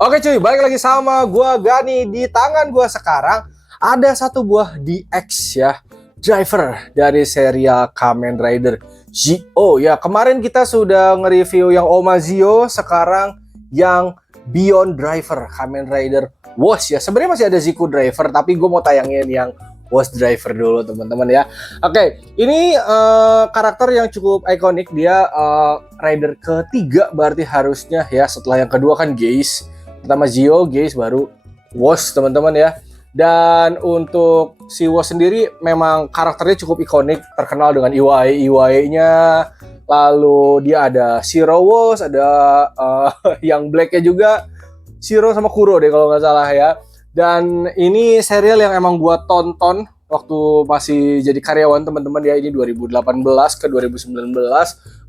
Oke cuy, balik lagi sama gua Gani. Di tangan gua sekarang ada satu buah DX ya, driver dari serial Kamen Rider Zi-O ya. Kemarin kita sudah nge-review yang Oma Zio, sekarang yang Beyond Driver Kamen Rider Wash ya. Sebenarnya masih ada Ziku Driver, tapi gue mau tayangin yang Wash Driver dulu teman-teman ya. Oke, ini karakter yang cukup ikonik. Dia rider ketiga berarti harusnya ya. Setelah yang kedua kan Geis. Pertama Zio, Geis, baru Wash teman-teman ya. Dan untuk si Wash sendiri memang karakternya cukup ikonik, terkenal dengan Iwai-nya. Lalu dia ada Shiro Wash, ada yang Black-nya juga, Shiro sama Kuro deh kalau nggak salah ya. Dan ini serial yang emang gua tonton waktu masih jadi karyawan teman-teman ya. Ini 2018 ke 2019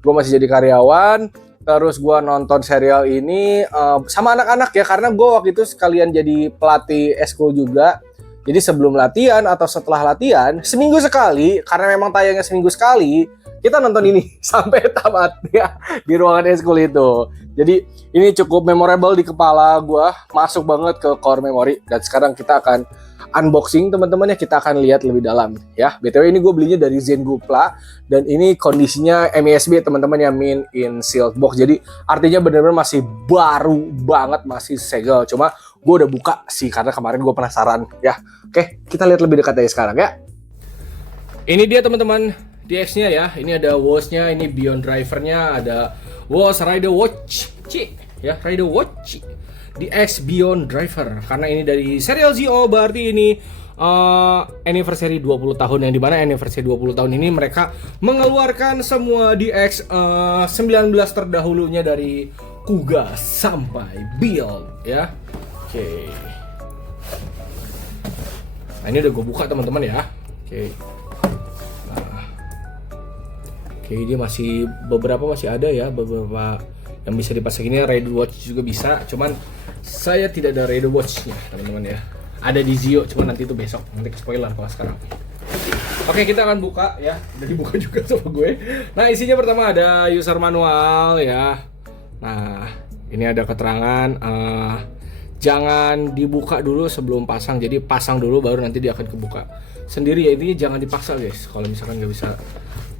gua masih jadi karyawan. Terus gue nonton serial ini sama anak-anak ya, karena gue waktu itu sekalian jadi pelatih eskul juga. Jadi sebelum latihan atau setelah latihan, seminggu sekali, karena memang tayangnya seminggu sekali, kita nonton ini sampai tamat ya di ruangan eskul itu. Jadi ini cukup memorable di kepala gue, masuk banget ke core memory. Dan sekarang kita akan unboxing teman-teman ya, kita akan lihat lebih dalam ya. BTW ini gue belinya dari Zengupla dan ini kondisinya MISB teman-teman ya, mint in sealed box. Jadi artinya benar-benar masih baru banget, masih segel. Cuma gue udah buka sih karena kemarin gue penasaran ya. Oke, kita lihat lebih dekat aja sekarang ya. Ini dia teman-teman DX-nya ya. Ini ada Wash-nya, ini Beyond Driver-nya, ada Wash Rider Watch ya, Rider Watch DX Beyond Driver. Karena ini dari serial Zi-O, berarti ini anniversary 20 tahun, yang dimana anniversary 20 tahun ini mereka mengeluarkan semua DX 19 terdahulunya dari Kuga sampai Beyond ya. Oke. Nah ini udah gue buka teman-teman ya. Oke. Nah. Oke, dia masih beberapa masih ada ya, beberapa yang bisa dipasang. Ini Rider Watch juga bisa, cuman saya tidak ada Rider Watch-nya teman-teman ya. Ada di Zio, cuman nanti itu besok, nanti spoiler kalau sekarang. Oke, kita akan buka ya. Udah dibuka juga sama gue. Nah, isinya pertama ada user manual ya. Nah, ini ada keterangan jangan dibuka dulu sebelum pasang. Jadi pasang dulu baru nanti dia akan kebuka sendiri ya. Intinya jangan dipaksa guys, kalau misalkan nggak bisa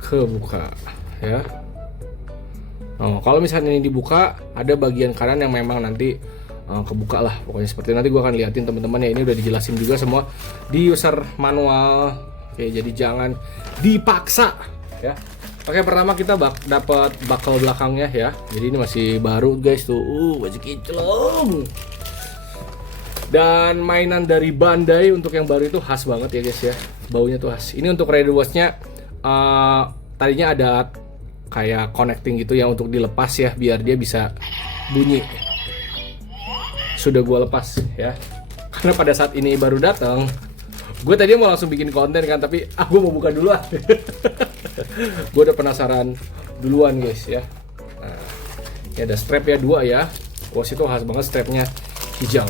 kebuka ya. Oh, kalau misalnya ini dibuka, ada bagian kanan yang memang nanti kebuka lah. Pokoknya seperti nanti gue akan liatin teman-teman ya. Ini udah dijelasin juga semua di user manual. Oke, jadi jangan dipaksa ya. Oke, pertama kita dapat buckle belakangnya ya. Jadi ini masih baru guys tuh. Masih kinclong. Dan mainan dari Bandai untuk yang baru itu khas banget ya guys ya. Baunya tuh khas. Ini untuk Rider Watch-nya tadinya ada kayak connecting gitu ya untuk dilepas ya, biar dia bisa bunyi. Sudah gue lepas ya, karena pada saat ini baru datang. Gue tadi mau langsung bikin konten kan, tapi gue mau buka duluan. Gue udah penasaran duluan guys ya. Nah, ini ada strap ya, 2 ya. Wash itu khas banget strapnya hijau.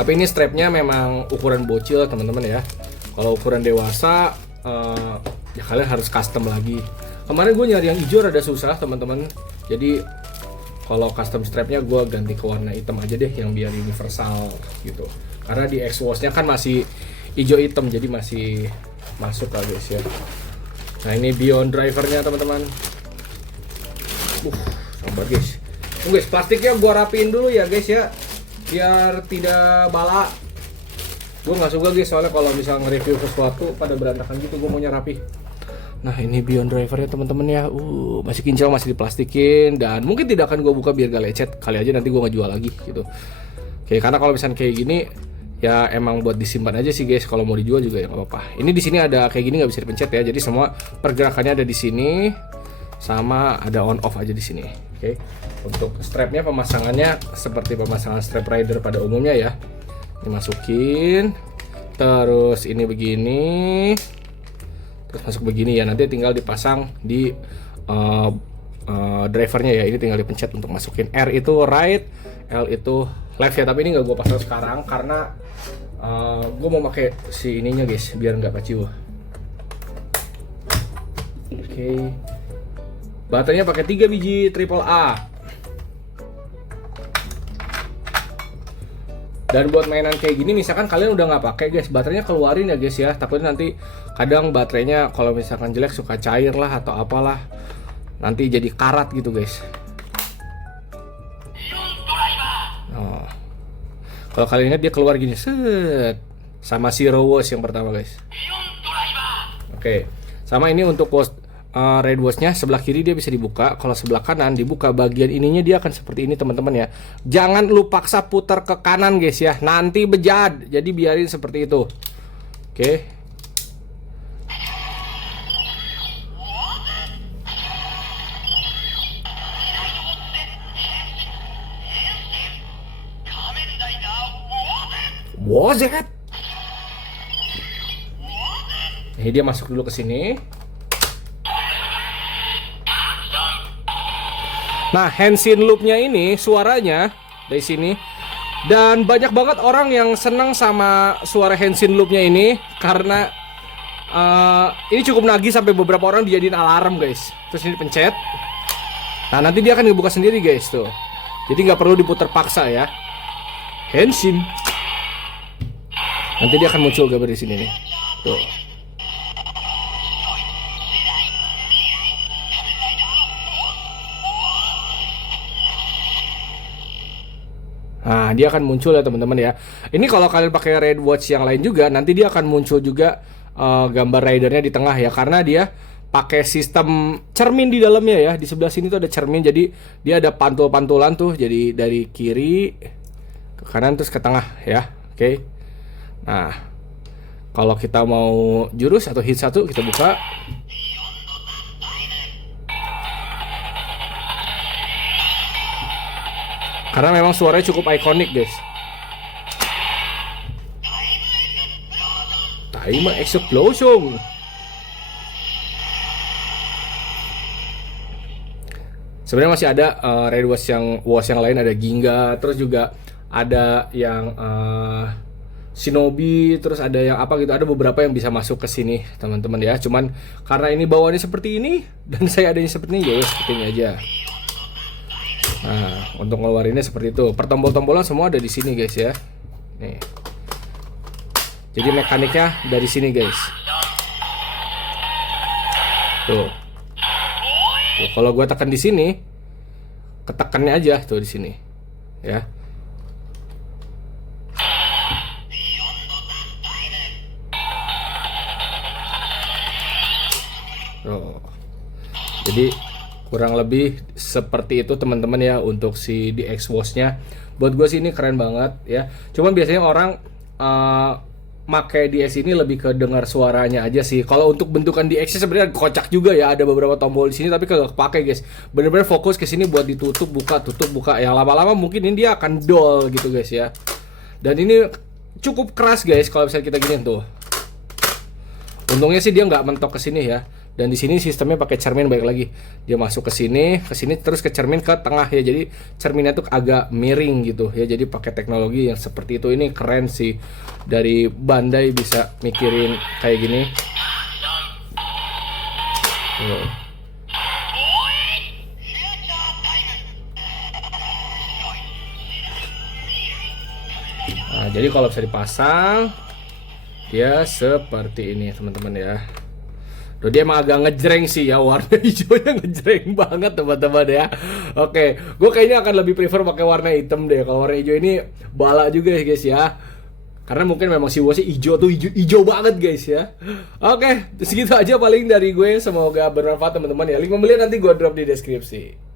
Tapi ini strapnya memang ukuran bocil teman-teman ya. Kalau ukuran dewasa ya kalian harus custom lagi. Kemarin gue nyari yang hijau rada susah teman-teman. Jadi kalau custom strapnya gue ganti ke warna hitam aja deh, yang biar universal gitu. Karena di X-Wash-nya kan masih hijau hitam, jadi masih masuk lah guys ya. Nah ini Beyond Driver-nya teman-teman. Sabar guys. Guys, plastiknya gue rapiin dulu ya guys ya, biar tidak bala. Gue nggak suka guys, soalnya kalau misalnya nge-review sesuatu pada berantakan gitu, gue maunya rapi. Nah ini Beyond Driver ya teman-teman ya. Masih kinclong, masih diplastikin, dan mungkin tidak akan gue buka biar gak lecet. Kali aja nanti gue ngejual lagi gitu. Oke, karena kalau misalnya kayak gini ya emang buat disimpan aja sih guys. Kalau mau dijual juga ya nggak apa-apa. Ini di sini ada kayak gini, nggak bisa dipencet ya. Jadi semua pergerakannya ada di sini, sama ada on off aja di sini. Oke. Untuk strapnya pemasangannya seperti pemasangan strap rider pada umumnya ya. Dimasukin, terus ini begini, terus masuk begini ya. Nanti tinggal dipasang di drivernya ya. Ini tinggal dipencet untuk masukin. R itu right, L itu left ya. Tapi ini nggak gue pasang sekarang karena gue mau pakai si ininya guys, biar nggak paciu. Oke. Baterainya pakai 3 biji triple A. Dan buat mainan kayak gini, misalkan kalian udah nggak pakai guys, baterainya keluarin ya guys ya. Takutnya nanti kadang baterainya kalau misalkan jelek suka cair lah atau apalah, nanti jadi karat gitu guys. Oh. Kalau kalian ingat dia keluar gini, set, sama Zero Wash yang pertama guys. Oke, sama ini untuk red watch-nya sebelah kiri dia bisa dibuka. Kalau sebelah kanan dibuka, bagian ininya dia akan seperti ini teman-teman ya. Jangan lu paksa putar ke kanan guys ya, nanti bejat. Jadi biarin seperti itu. Oke. Wozet. Ini dia masuk dulu ke sini. Nah, Henshin loop-nya ini suaranya dari sini. Dan banyak banget orang yang seneng sama suara Henshin loop-nya ini karena ini cukup nagih sampai beberapa orang dijadiin alarm guys. Terus ini pencet. Nah, nanti dia akan dibuka sendiri guys tuh. Jadi nggak perlu diputar paksa ya. Henshin. Nanti dia akan muncul gambar di sini nih. Tuh. Nah, dia akan muncul ya teman-teman ya. Ini kalau kalian pakai red watch yang lain juga, nanti dia akan muncul juga gambar ridernya di tengah ya, karena dia pakai sistem cermin di dalamnya ya. Di sebelah sini tuh ada cermin, jadi dia ada pantul-pantulan tuh. Jadi dari kiri ke kanan terus ke tengah ya. Oke. Nah, kalau kita mau jurus atau hit 1 kita buka. Karena memang suaranya cukup ikonik guys. Time Explosion. Sebenarnya masih ada red watch yang lain, ada Ginga, terus juga ada yang Shinobi, terus ada yang apa gitu. Ada beberapa yang bisa masuk ke sini teman-teman ya. Cuman karena ini bawaannya seperti ini dan saya adanya seperti ini, ya seperti ini aja. Nah, untuk ngeluarinnya seperti itu. Pertombol-tombolan semua ada di sini guys ya. Nih. Jadi mekaniknya dari sini guys. Tuh. Tuh, kalau gua tekan di sini, ketekannya aja tuh di sini. Ya. Tuh. Jadi kurang lebih seperti itu teman-teman ya untuk si DX Watch-nya. Buat gue sih ini keren banget ya. Cuman biasanya orang pakai DX ini lebih ke dengar suaranya aja sih. Kalau untuk bentukan DX-nya sebenarnya kocak juga ya. Ada beberapa tombol di sini tapi kagak kepake guys. Bener-bener fokus ke sini buat ditutup buka, tutup buka. Yang lama-lama mungkin ini dia akan dull gitu guys ya. Dan ini cukup keras guys kalau misalnya kita gini tuh. Untungnya sih dia nggak mentok ke sini ya. Dan di sini sistemnya pakai cermin, balik lagi dia masuk ke sini terus ke cermin ke tengah ya. Jadi cerminnya tuh agak miring gitu ya. Jadi pakai teknologi yang seperti itu. Ini keren sih dari Bandai bisa mikirin kayak gini. Nah, jadi kalau bisa dipasang dia seperti ini teman-teman ya. Tuh, dia emang agak ngejreng sih ya, warna hijaunya ngejreng banget teman-teman ya. Oke, gue kayaknya akan lebih prefer pakai warna hitam deh. Kalau warna hijau ini bala juga ya guys ya. Karena mungkin memang si watch hijau tuh hijau banget guys ya. Oke, segitu aja paling dari gue. Semoga bermanfaat teman-teman ya. Link pembelian nanti gue drop di deskripsi.